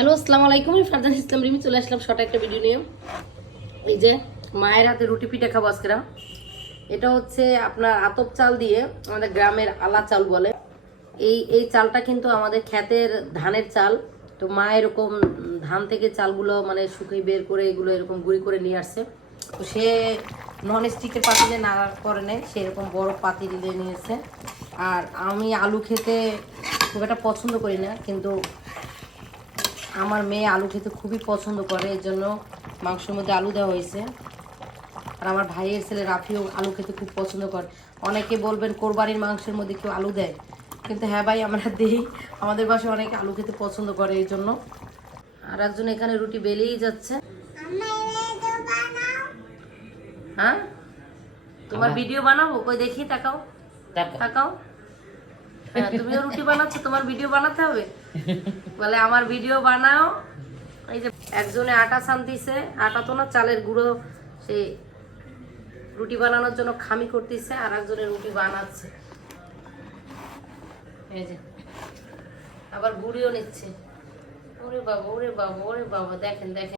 Hello, আসসালামু আলাইকুম। আমি ফারজান ইসলাম রিমি চলে আসলাম শর্ট একটা ভিডিও নিয়ে। এই যে মায়ের হাতে রুটি পিঠা খাবো আজকে। এটা হচ্ছে আপনার আতপ চাল দিয়ে, আমাদের গ্রামের আলা চাল বলে। এই চালটা কিন্তু আমাদের ক্ষেতের ধানের চাল। তো মা এরকম ধান থেকে চালগুলো মানে শুকিয়ে বের করে এগুলো এরকম গুঁড়ি করে নিয়ে আসছে। তো সে নন স্টিকের পাতিলে নাড়া করে নেয়, সেরকম বড় পাতিলে নিয়েছে। আর আমি আলু খেতে খুব একটা পছন্দ করি না, কিন্তু আমার মেয়ে আলু খেতে খুবই পছন্দ করে, এর জন্য মাংসের মধ্যে আলু দেওয়া হয়েছে। আর আমার ভাইয়ের ছেলে রাফিও আলু খেতে খুব পছন্দ করে। অনেকে বলবেন কোরবানির মাংসের মধ্যে কেউ আলু দেয়, কিন্তু হ্যাঁ ভাই, আমরা দিই। আমাদের বাসায় অনেকে আলু খেতে পছন্দ করে এই জন্য। আর একজন এখানে রুটি বেলেই যাচ্ছে। হ্যাঁ, তোমার ভিডিও বানাবো, কই দেখি, তাকাও তাকাও। হ্যাঁ, তুমিও রুটি বানাচ্ছ, তোমার ভিডিও বানাতে হবে। বলে আমার ভিডিও বানাও। এই যে একজনে আটা ছানতিছে, আটা তো না, চালের গুঁড়ো, সেই রুটি বানানোর জন্য খামি করতেছে, আর একজনে রুটি বানাচ্ছে। এই যে আবার গুঁড়িও নিচ্ছে। ওরে বাবা, ওরে বাবা, ওরে বাবা, দেখেন দেখেন।